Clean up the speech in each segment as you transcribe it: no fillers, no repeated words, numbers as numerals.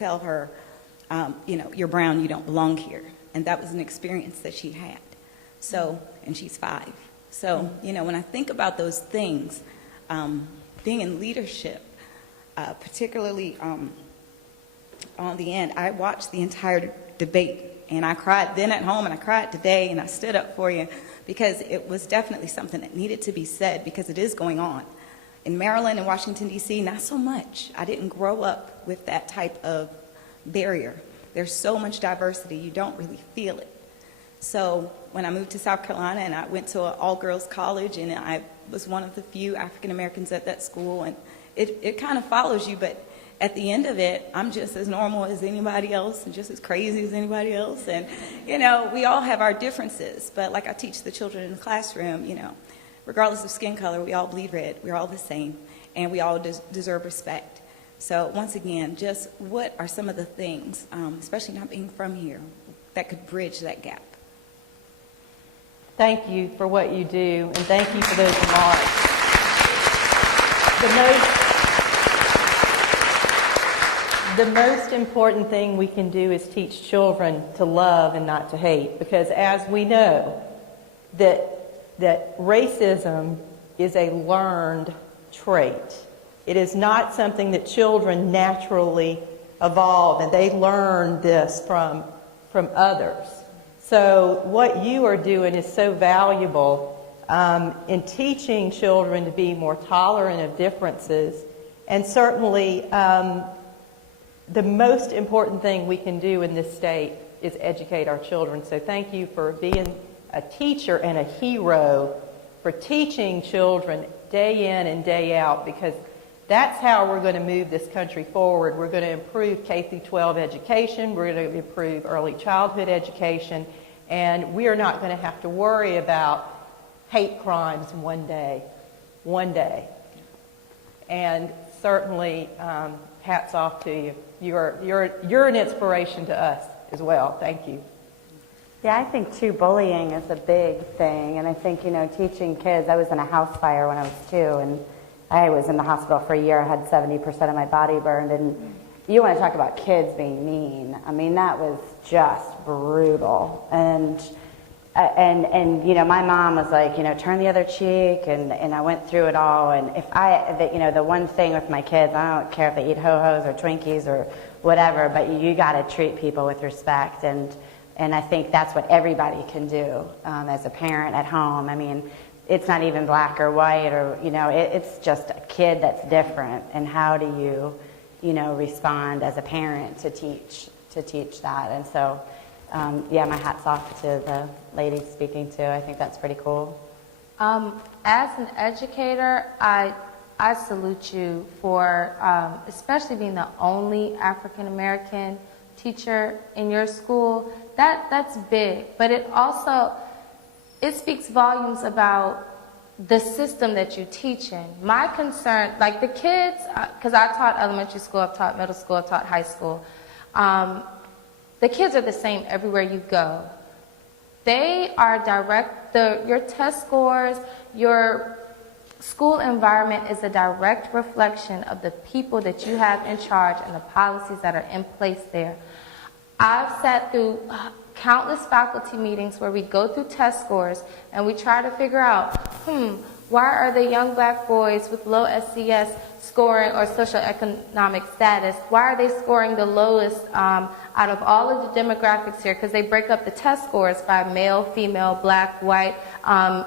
tell her, you're brown, you don't belong here. And that was an experience that she had. So, and she's 5. So, when I think about those things, being in leadership, particularly on the end, I watched the entire debate, and I cried then at home, and I cried today, and I stood up for you, because it was definitely something that needed to be said, because it is going on. In Maryland and Washington, D.C., not so much. I didn't grow up with that type of barrier. There's so much diversity, you don't really feel it. So when I moved to South Carolina, and I went to an all-girls college, and I was one of the few African Americans at that school, and it kind of follows you, but at the end of it, I'm just as normal as anybody else and just as crazy as anybody else. And, we all have our differences. But like I teach the children in the classroom, regardless of skin color, we all bleed red. We're all the same. And we all deserve respect. So once again, just what are some of the things, especially not being from here, that could bridge that gap? Thank you for what you do, and thank you for those remarks. The most important thing we can do is teach children to love and not to hate, because as we know, that racism is a learned trait. It is not something that children naturally evolve, and they learn this from others. So what you are doing is so valuable in teaching children to be more tolerant of differences, and certainly the most important thing we can do in this state is educate our children. So thank you for being a teacher and a hero for teaching children day in and day out, because that's how we're going to move this country forward. We're going to improve K-12 education. We're going to improve early childhood education. And we are not going to have to worry about hate crimes one day. And certainly, hats off to you. You're an inspiration to us as well. Thank you. Yeah, I think, too, bullying is a big thing. And I think, teaching kids, I was in a house fire when I was 2, and I was in the hospital for a year. I had 70% of my body burned. And you want to talk about kids being mean. I mean, that was just brutal. And my mom was like, turn the other cheek, and I went through it all. And the one thing with my kids, I don't care if they eat Ho-Hos or Twinkies or whatever, but you got to treat people with respect. And I think that's what everybody can do as a parent at home. I mean, it's not even black or white, or it's just a kid that's different. And how do you, respond as a parent to teach that? And so, my hat's off to the lady speaking too. I think that's pretty cool. As an educator, I salute you for especially being the only African American teacher in your school. That's big, but it speaks volumes about the system that you teach in. My concern, like the kids, because I taught elementary school, I've taught middle school, I've taught high school. The kids are the same everywhere you go. They are your test scores, your school environment is a direct reflection of the people that you have in charge and the policies that are in place there. I've sat through countless faculty meetings where we go through test scores and we try to figure out, why are the young black boys with low SCS scoring, or socioeconomic status, why are they scoring the lowest out of all of the demographics here? Because they break up the test scores by male, female, black, white,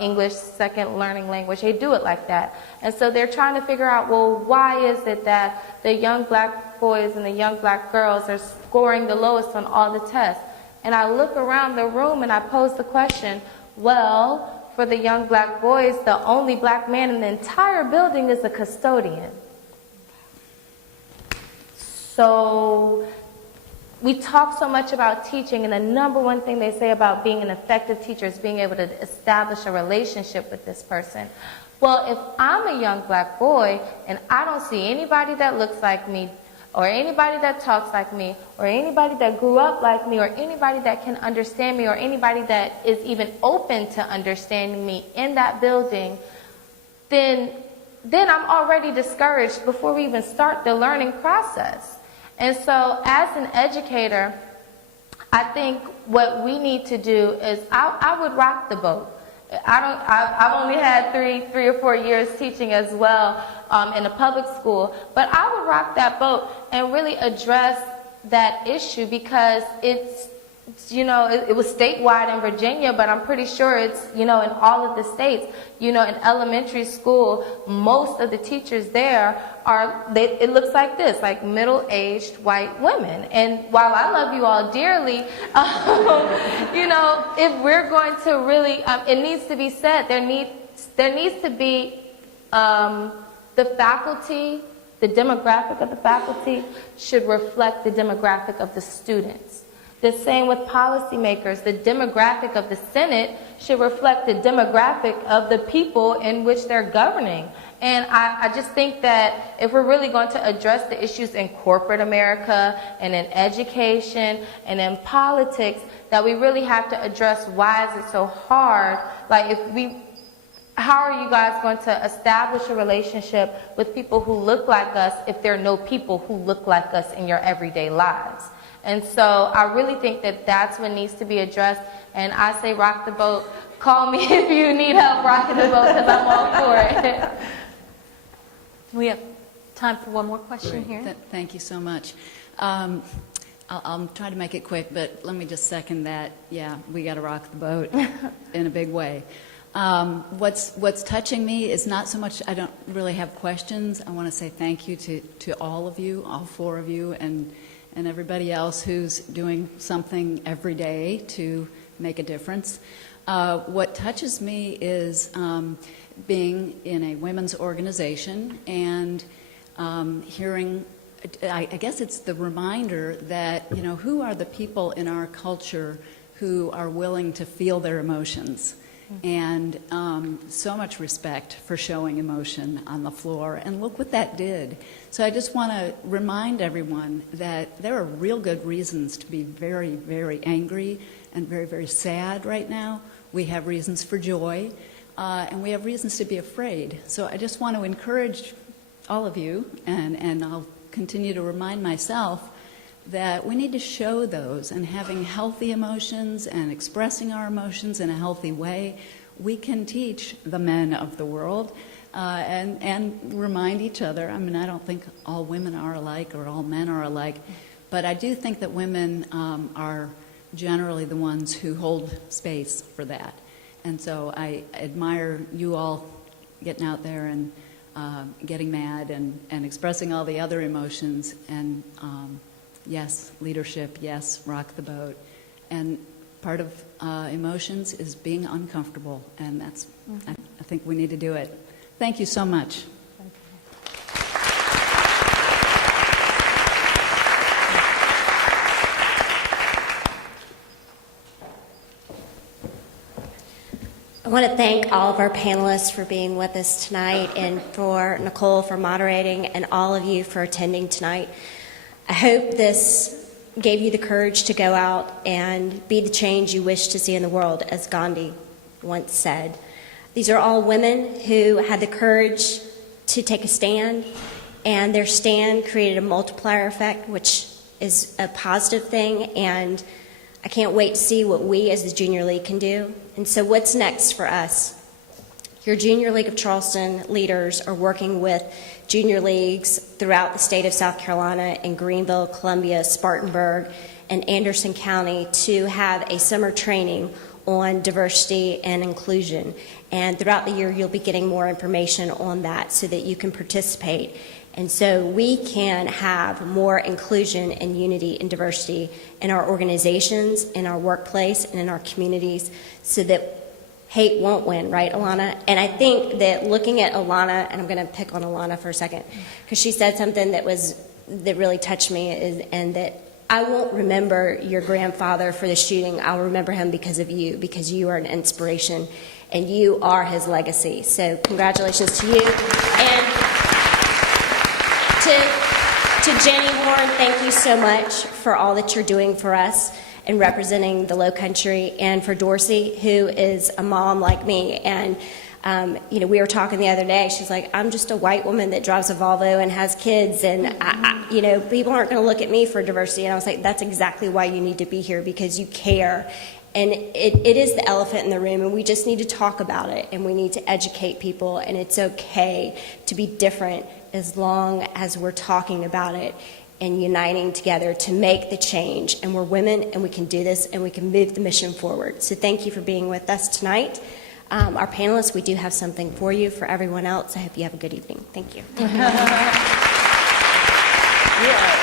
English, second learning language. They do it like that. And so they're trying to figure out, well, why is it that the young black boys and the young black girls are scoring the lowest on all the tests? And I look around the room and I pose the question, well, for the young black boys, the only black man in the entire building is a custodian. So we talk so much about teaching, and the number one thing they say about being an effective teacher is being able to establish a relationship with this person. Well, if I'm a young black boy and I don't see anybody that looks like me, or anybody that talks like me, or anybody that grew up like me, or anybody that can understand me, or anybody that is even open to understanding me in that building, then I'm already discouraged before we even start the learning process. And so as an educator, I think what we need to do is I would rock the boat. I've only had three or 4 years teaching as well in a public school, but I would rock that boat and really address that issue, because it's, you know, it was statewide in Virginia, but I'm pretty sure it's, you know, in all of the states. You know, in elementary school, most of the teachers there it looks like this, like middle-aged white women. And while I love you all dearly, you know, if we're going to really, it needs to be said, there needs to be the faculty, the demographic of the faculty should reflect the demographic of the students. The same with policymakers. The demographic of the Senate should reflect the demographic of the people in which they're governing. And I just think that if we're really going to address the issues in corporate America and in education and in politics, that we really have to address why is it so hard. Like, how are you guys going to establish a relationship with people who look like us if there are no people who look like us in your everyday lives? And so I really think that that's what needs to be addressed. And I say rock the boat. Call me if you need help rocking the boat, because I'm all for it. We have time for one more question here. Thank you so much. I'll try to make it quick, but let me just second that. Yeah, we got to rock the boat in a big way. What's touching me is not so much, I don't really have questions. I want to say thank you to all of you, all four of you, and everybody else who's doing something every day to make a difference. What touches me is being in a women's organization and hearing, I guess it's the reminder that, you know, who are the people in our culture who are willing to feel their emotions? And so much respect for showing emotion on the floor. And look what that did. So I just want to remind everyone that there are real good reasons to be very, very angry and very, very sad right now. We have reasons for joy, and we have reasons to be afraid. So I just want to encourage all of you, and I'll continue to remind myself, that we need to show those, and having healthy emotions and expressing our emotions in a healthy way, we can teach the men of the world and remind each other. I mean, I don't think all women are alike or all men are alike, but I do think that women are generally the ones who hold space for that. And so I admire you all getting out there and getting mad and expressing all the other emotions, and yes, leadership, yes, rock the boat. And part of emotions is being uncomfortable, and that's, I think we need to do it. Thank you so much. I want to thank all of our panelists for being with us tonight, and for Nicole for moderating, and all of you for attending tonight. I hope this gave you the courage to go out and be the change you wish to see in the world, as Gandhi once said. These are all women who had the courage to take a stand, and their stand created a multiplier effect, which is a positive thing, and I can't wait to see what we as the Junior League can do. And so what's next for us? Your Junior League of Charleston leaders are working with junior leagues throughout the state of South Carolina, in Greenville, Columbia, Spartanburg, and Anderson County, to have a summer training on diversity and inclusion. And throughout the year, you'll be getting more information on that so that you can participate. And so we can have more inclusion and unity and diversity in our organizations, in our workplace, and in our communities, so that hate won't win, right, Alana? And I think that looking at Alana, and I'm going to pick on Alana for a second, because she said something that really touched me, and that I won't remember your grandfather for the shooting. I'll remember him because of you, because you are an inspiration, and you are his legacy. So congratulations to you. And to Jenny Horn, thank you so much for all that you're doing for us and representing the Low Country, and for Dorsey, who is a mom like me, and We were talking the other day. She's like, I'm just a white woman that drives a Volvo and has kids, and people aren't going to look at me for diversity. And I was like, that's exactly why you need to be here, because you care. And it is the elephant in the room, and we just need to talk about it, and we need to educate people, and it's okay to be different as long as we're talking about it and uniting together to make the change. And we're women, and we can do this, and we can move the mission forward. So thank you for being with us tonight. Our panelists, we do have something for you. For everyone else, I hope you have a good evening. Thank you. Yeah.